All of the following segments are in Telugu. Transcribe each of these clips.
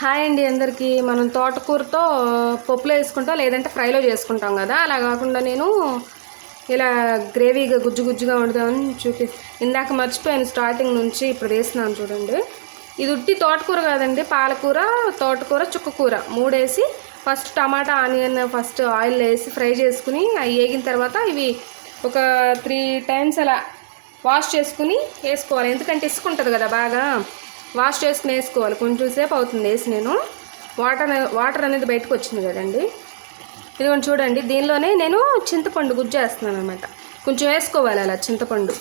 హాయ్ అండి అందరికీ. మనం తోటకూరతో పప్పులో వేసుకుంటాం, లేదంటే ఫ్రైలో చేసుకుంటాం కదా. అలా కాకుండా నేను ఇలా గ్రేవీగా గుజ్జు గుజ్జుగా వండుదామని ఇందాక మర్చిపోయాను స్టార్టింగ్ నుంచి. ఇప్పుడు వేస్తున్నాను చూడండి. ఇది ఉట్టి తోటకూర కాదండి, పాలకూర, తోటకూర, చుక్కకూర మూడేసి ఫస్ట్ టమాటా ఆనియన్ ఫస్ట్ ఆయిల్ వేసి ఫ్రై చేసుకుని అవి వేగిన తర్వాత ఇవి ఒక 3 టైమ్స్ అలా వాష్ చేసుకుని వేసుకోవాలి. ఎందుకంటే ఇసుకుంటుంది కదా, బాగా వాష్ చేసుకుని వేసుకోవాలి. కొంచెం సేపు అవుతుంది వేసి నేను వాటర్ అనేది బయటకు వచ్చింది కదండి. ఇదిగోండి చూడండి, దీనిలోనే నేను చింతపండు గుజ్జు వేస్తున్నాను అనమాట. కొంచెం వేసుకోవాలి అలా చింతపండు,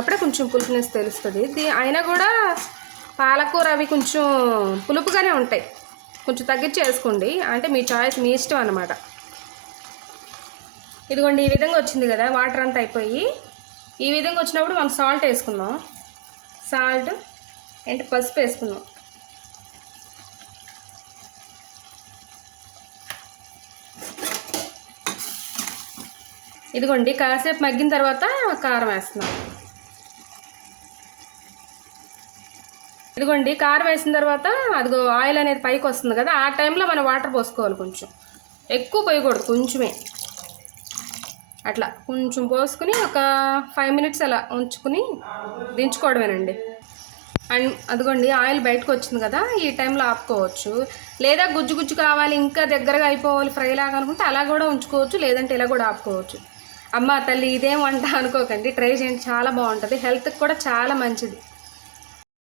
అప్పుడే కొంచెం పులుపునేసి తెలుస్తుంది. అయినా కూడా పాలకూర అవి కొంచెం పులుపుగానే ఉంటాయి, కొంచెం తగ్గించి వేసుకోండి. అంటే మీ చాయిస్, మీ ఇష్టం అన్నమాట. ఇదిగోండి ఈ విధంగా వచ్చింది కదా, వాటర్ అంతా అయిపోయి ఈ విధంగా వచ్చినప్పుడు మనం సాల్ట్ వేసుకుందాం. సాల్ట్ అంటే పసుపు వేసుకుందాం. ఇదిగోండి కాసేపు మగ్గిన తర్వాత కారం వేస్తున్నాం. ఇదిగోండి కారం వేసిన తర్వాత అదిగో ఆయిల్ అనేది పైకి వస్తుంది కదా, ఆ టైంలో మనం వాటర్ పోసుకోవాలి. కొంచెం ఎక్కువ పోయకూడదు, కొంచెమే అట్లా కొంచెం పోసుకుని ఒక 5 మినిట్స్ అలా ఉంచుకుని దించుకోవడమేనండి. అండ్ అదిగోండి ఆయిల్ బయటకు వచ్చింది కదా, ఈ టైంలో ఆపుకోవచ్చు. లేదా గుజ్జు గుజ్జు కావాలి, ఇంకా దగ్గరగా అయిపోవాలి ఫ్రై లాగా అనుకుంటే అలా కూడా ఉంచుకోవచ్చు, లేదంటే ఇలా కూడా ఆపుకోవచ్చు. అమ్మ తల్లి ఇదేం వంట అనుకోకండి, ట్రై చేయండి, చాలా బాగుంటుంది, హెల్త్కి కూడా చాలా మంచిది.